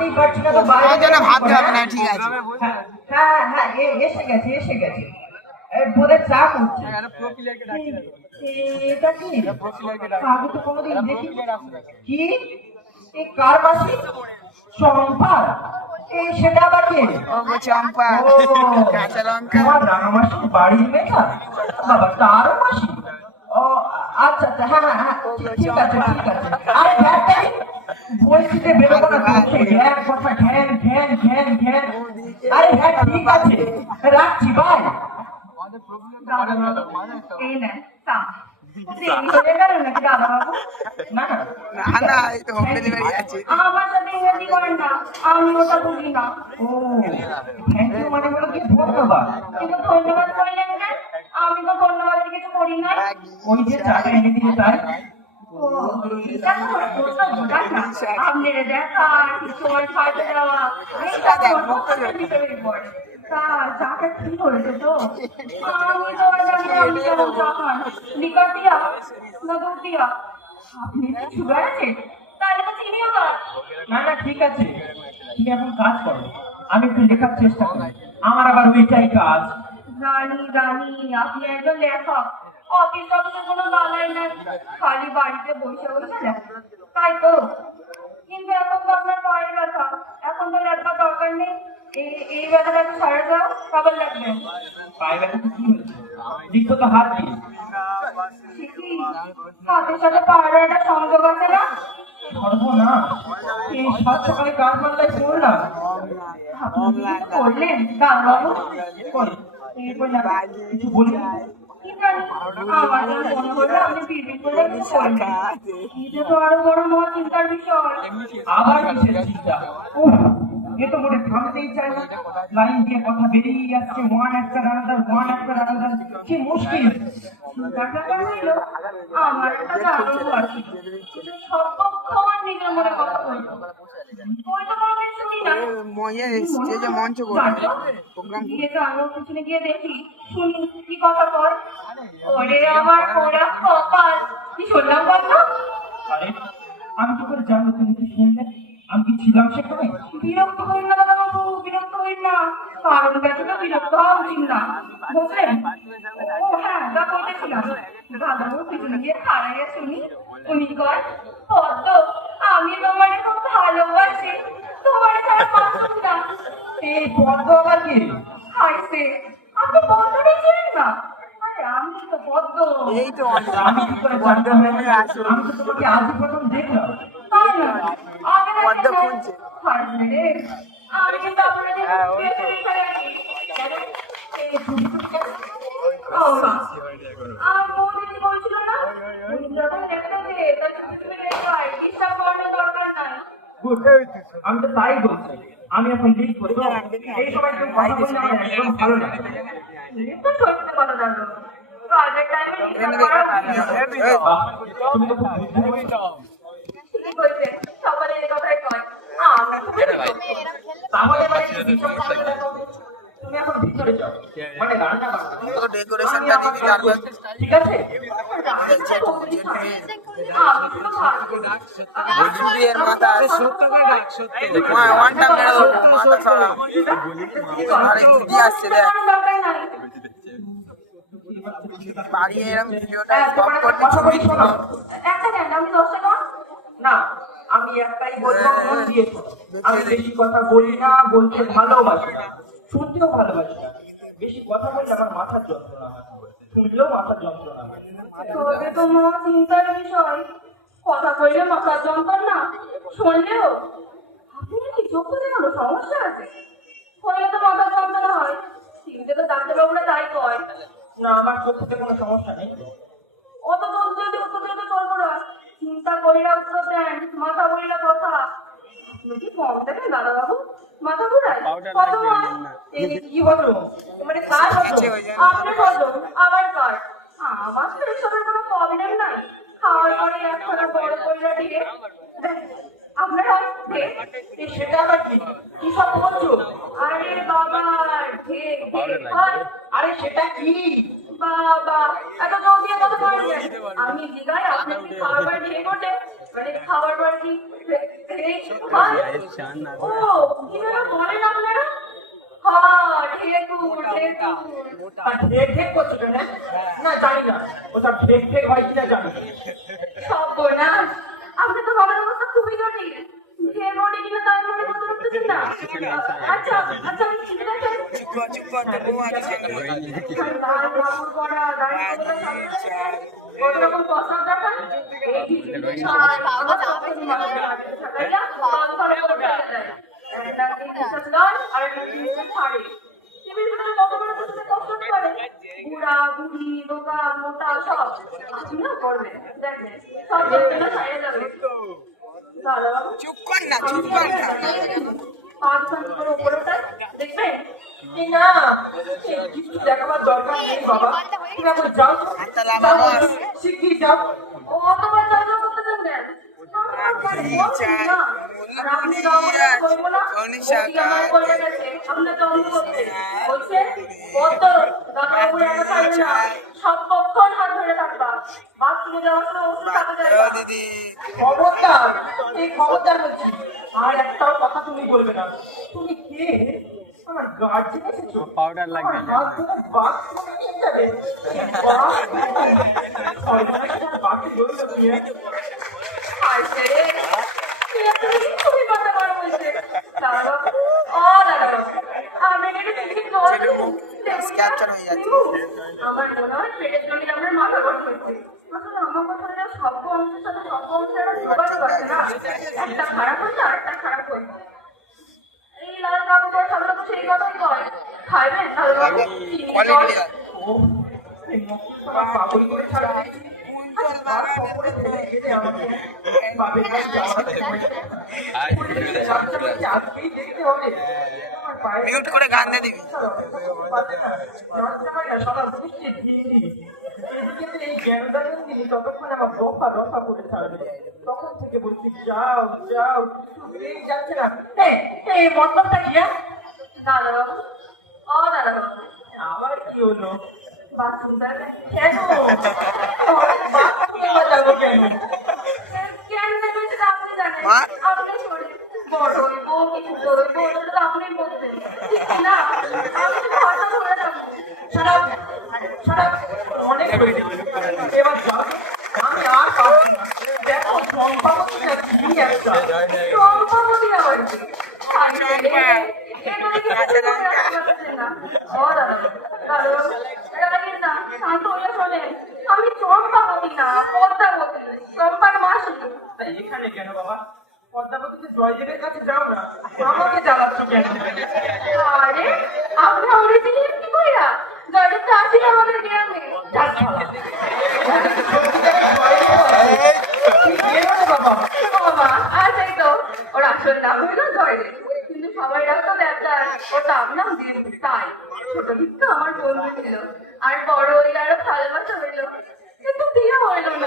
ভাবতেই পারছি না তো বাইরে ভাবতে হবে না, ঠিক আছে। হ্যাঁ হ্যাঁ এসে গেছে বোধহয় চা করছে। এটা কি আগে তো কোনোদিন দেখিনি। কি এই কার মাসি? চম্পা? এই সেটা আবার কে? চম্পা কাঁচা লঙ্কা তোমার রাঙামাসির বাড়ির মেয়েটা? বাবা তারও মাসি? ও আচ্ছা আচ্ছা, হ্যাঁ হ্যাঁ হ্যাঁ, ঠিক আছে ঠিক আছে। আরে হ্যাঁ বলছি যে বেরোবো না তো, ঘ্যান কথা ঘ্যান ঘ্যান ঘ্যান ঘ্যান। আরে হ্যাঁ ঠিক আছে, রাখছি বাই। এই নেন চা। চলে গেল নাকি দাদা বাবু? না না না না, এই তো হোম ডেলিভারি আছে। আমার সাথে ইংরেজি করেন না, আমি ওটা বুঝি না। ও থ্যাংক ইউ মানে হলো কি ধন্যবাদ। কিন্তু ধন্যবাদ করলেন কেন? আমি তো ধন্যবাদের কিছু করি নাই। ওই যে চাটা এনে দিয়ে তাই। ও, এটা তো করতে বোঝান না। আপনার দেখা, সময় খাইতে যাওয়া, এইটা তো আমার ভিতরেই পড়ে। তা চাটা ঠিক হয়েছে তো? আমি তো আর জানি না আপনি কেমন চা খান। লিকার দিয়া না দুধ দিয়া? আপনি কি সুগার আছে? তাহলে তো চিনিও না। না না ঠিক আছে, তুমি এখন কাজ করো, আমি একটু লেখার চেষ্টা করি, আমার আবার ওইটাই কাজ। জানি আপনি একজন লেখক। অফিস অফিসে কোনো বালাই নাই, খালি বাড়িতে বসে বসে লেখেন। তাই তো, কিন্তু এখন তো আপনার পায়ের ব্যথা, এখন তো লেখার দরকার নেই। এই ব্যথাটাকে সারা যাও, কবে লাগবেন? পায়ে ব্যথা তো কি হয়েছে? লিখো তো হাত দিয়ে। ঠিকই, হাতের সাথে পায়ের একটা সংযোগ আছে না? না এই সাত সকালে কার পাল্লায় পড়লাম। আপনি কি করলেন দাদাবাবু? কিছু বলি কি জানি, আমার যা মনে হলো আপনি বিড়বিড় করে কিছু করলেন। এটা তো আরো বড় মহা চিন্তার বিষয়। আবার কিসের চিন্তা? উফ, এ তো মোটে থামতেই চায় না, লাইন দিয়ে কথা বেরিয়ে যাচ্ছে, ওয়ান আফটার আনাদার, কি মুশকিল। চিন্তাটা কেন এলো? আমার একটা জানানো আছে, কিন্তু সব পক্ষ আমার নিজের মনে কথা বলতো। ওই তো কোনো কিছু শুনি না। স্টেজে মঞ্চ করবে প্রোগ্রাম গিয়ে জানো, পিছনে গিয়ে দেখি, শুনি কি কথা কয়। ওরে আমার পোড়া কপাল, কি শুনলাম বলতো? আরে আমি কি করে জানবো তুমি কি শুনলে? আমি কি ছিলাম সেখানে? বিরক্ত হইন না দাদাবাবু, বিরক্ত হইন না। কারণ ব্যতীত বিরক্ত হওয়া উচিত না, বুঝলেন? ও হ্যাঁ, যা কইতেছিলাম, দাদাবাবু পিছনে গিয়ে খাড়াইয়া শুনি, উনি কয়, পদ্ম আমি তোমারে খুব ভালোবাসি, তোমারে ছাড়া বাঁচব না। এই পদ্ম আবার কি? হাইছে, আপনি পদ্মটাই ছিলেন না? আরে আমি তো পদ্ম। এই তো আমি কি করে জানতে হবে? আমি তো তোমাকে আজই প্রথম দেখলাম। তাই না? আগে পদ্ম দেখেছেন? খুঁজছে। হায় রে, আমি কিন্তু আপনাদের পেছনে এখানে আছি। এই তুমি তো কেন- ও মা, আর বৌদিদি বলছিল না, উনি যখন দেখতে যে তার পিছনে লেখায়, ডিস্টার্ব করানোর দরকার নাই। Good. আমি তো তাই বলছি, আমি এখন লিখবো তো। এই সময় কেউ কথা বললে আমার একদম ভালো লাগে না। তো সত্যি কথা জানো, কাজের টাইমে ডিস্টার্ব করা উচিত না। বাহ, তুমি তো খুব বুদ্ধিমান। ঠিকই বলছে, সকালে এই কথাই কয়। আমি তো তাহলে মানে এইসব কাজে দেখো, তুমি এখন ভিতরে যাও, মানে রান্না বান্না তো ডেকোরেশনটা দিবি তারপর ঠিক আছে? বিয়ের মাথা ওয়ানটা মেরে দেবো, মাথা সরাও। আরে দিদি আসছে দেখ, বাড়ি এরকম ভিডিওটা স্টপ করতে ছবি তুলো। না, আমি একটাই বলবো, মন দিয়ে শোনো। আমি বেশি কথা বলি না, বলতে ভালোবাসি না, শুনতেও ভালোবাসি না। বেশি কথা বললে আমার মাথার যন্ত্রণা হয়, শুনলেও মাথার যন্ত্রণা হয়। তবে তো মহা চিন্তার বিষয়, কথা কইলে মাথার যন্ত্রণা, শুনলেও। আপনি কি চোখ খুলে গেল সমস্যা আছে? হইলে তো মাথার যন্ত্রণা হয়, টিভিতে তো ডাক্তারবাবুরা তাই কয়। না, আমার চোখে কোনো সমস্যা নেই। অত জলদি জলদি উত্তর দিতে চলবো না, চিন্তা করিলা উত্তর দেন, মাথা বলিলা কথা। আপনি কি কম দেখেন দাদাবাবু? মাথা ঘুরায় কত হয়? এই কি হলো? মানে কার হলো? আপনার হলো, আবার কার? আমার তো এসবের কোনো প্রবলেম নাই। খাওয়ার পরে একখানা বড় কইরা দিয়ে আপনার হচ্ছে সেটা আবার কি? কি সব বলছো? আরে বাবা, ঢেক ঢেক হয়। আরে সেটা কি? বাবা, এত জলদি কথা বলেন। আমি জিগাই আপনি কি খাবার পরে ঢেক ওঠে? মানে খাবার পরে কি এই হয় ও কি যেন বলেন আপনারা হ্যাঁ ঠেকুর ঠেকুর আর ঢেক ঢেক করছিল না? না জানি না, ওটা ঢেক ঢেক হয় কিনা জানি না। সর্বনাশ আপনি তো বাবার অবস্থা খুবই জটিল যে মনে কিনা তাই মনে করতে পারতেছেন না আচ্ছা আচ্ছা আমি ঠিক আছে লাল কাপড় পরা দাঁড়িয়ে কত রকম প্রস্তাব দেখান এই ঢিলে ছাড় বাবা চাপে মাথা ছাড়াইয়া বাল করে করতে দেয় একটা নিঃশ্বাস লয় আর একটা নিঃশ্বাস ছাড়ে টিভির ভিতরে কত বড় কিছু পছন্দ করে বুড়া বুড়ি রোগা মোটা সব আপনি না করবেন দেখবেন সব দেখবেন ছাড়িয়ে যাবে দাদা বাবু চুপ কর না, চুপ কর না। পাঁচ পাঁচ করে উপরে ওঠায় দেখবেন এই না, এই কিছু দেখাবার দরকার নেই বাবা, তুমি এখন যাও তো। শিগগির যাও। ও অতবার জায়গা করতে দেন না আর আপনি গাওয়া করবো না ওই আমার বলে গেছে আপনাকে অন্য করতে বলছে কত দাদা উপরে একা থাকবে না সব পক্ষণ হাত ধরে থাকবা বাথরুমে যাওয়ার সময় ওষুধ খাতে যাবে খবরদার, এই খবরদার বলছি, আর একটাও কথা তুমি বলবে না। তুমি কে? আমার গার্জেন এসেছো, পাউডার লাগবে আমার হাত ধরে বাথরুমে নিয়ে যাবে? বাকি বলবে তুমি, আইছে রে তুমি কথা বড় বলছে দাদা বাবু ও দাদা বাবু আমি এটা ঠিক বলছি ক্যাপচার হয়ে যাচ্ছে। আমার মনে হয় পেটের জন্য আমার মাথা গরম হচ্ছে আসলে আমার কথাটা সব অংশের সাথে সব অংশের যোগাযোগ আছে না একটা খারাপ হচ্ছে আর একটা খারাপ হচ্ছে এই লাল কাপড় সামনে তো সেই কথাই কয় খাইবেন দাদা বাবু কোয়ালিটি ও এই মক্কেল পাগল করে ছাড়বে। খবরে ফেলে গেলে আমাকে পাবে না, আজকেই দেখতে হবে। আমার পায়ে মিউট করে গান দিয়ে দিবি। সকাল থেকে এদিকে তো এই জ্ঞানদানের তিনি ততক্ষণ আমার দফা দফা করে ছাড়বে। তখন থেকে বলছি যাও যাও, কিছুতেই যাচ্ছে না। এই মতলবটা কি? দাদা বাবু ও দাদা বাবু আবার কি হলো? বাথরুম যাবে কেন বাথরুমে বাজাবো কেন? কেন দেবে সেটা আপনি জানেন আপনি শরীর বড় হইব কিছু করব ওটা তো আপনি বলতেন ঠিক না আমি তো কথা বলে যাবো সারাপ সারাপ অনেক হয়েছে, এবার যাও তো। আমি আর পারছি না। দেখো সম্পাদক কি একটা সম্ভবতই আবার কি এটা দেখে না ও দাদা দাদা এটা দেখে না শান্ত হয়ে শোনেন আমি চম্পাবতী না পদ্মাবতী চম্পার মাসি তা এখানে কেন বাবা? পদ্মাবতীতে জয়দেবের কাছে যাও না, আমাকে জ্বালাচ্ছ কেন? আরে আপনি অমৃতি নিয়ে কি কইরা জয়দেব তো আসি আমাদের গ্রামে যাক শালা। কি এলো রে বাবা? বাবা আছেই তো ওর আসল নাম হইল জয়দেব কিন্তু সবাই রাখতো ব্যবসার ওর নাম নাম দিয়ে দিবি তাই ছোট কিন্তু আমার বন্ধু ছিল আর বড় হইলে আরো ভালোবাসা হইলো কিন্তু বিয়ে হইলো না